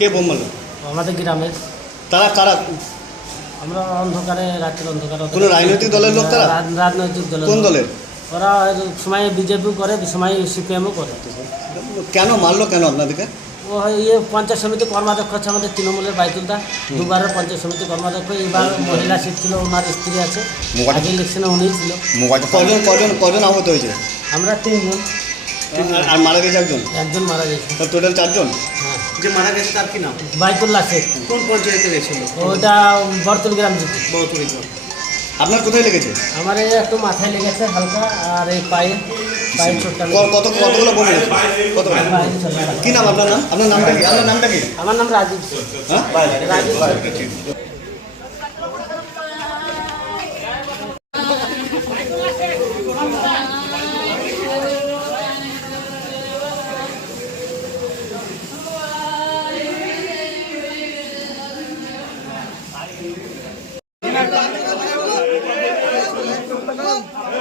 কে bomb মারলো? আমাদের গ্রামের তারা কারা? আমরা অন্ধকারে রাতের অন্ধকারে। কোনো রাজনৈতিক দলের লোক তারা? রাজনৈতিক দলের কোন দলের? ওরা সময় বিজেপিও করে সময় সিপিএমও করে। কেন মারলো কেন আপনাদেরকে? ও ইয়ে পঞ্চায়েত সমিতি কর্মাধ্যক্ষ আছে আমাদের তৃণমূলের বাইতুলদা। দুবারের পঞ্চায়েত সমিতি কর্মাধ্যক্ষ। এবার মহিলা সিট ছিল ওনার স্ত্রী আছে। আগে ইলেকশনে উনি ছিল। কজন কজন কজন আহত হয়েছে? আমরা তিনজন। আর- মারা গেছে একজন? একজন মারা গেছে। টোটাল চারজন? যে মারা গেছে তার কি নাম? বাইতুল্লাহ শেখ। কোন পঞ্চায়েতে গেছিল? ওটা বরতুল গ্রাম জিপি বহুতুরি গ্রাম। আপনার কোথায় লেগেছে? আমার এই একটু মাথায় লেগেছে হালকা আর এই পায়ে পায়ে ছোটটা কত কতগুলো বোম কত। কি নাম আপনার নাম? আপনার নামটা কি? আপনার নামটা কি? আমার নাম রাজীব হ্যাঁ? রাজীব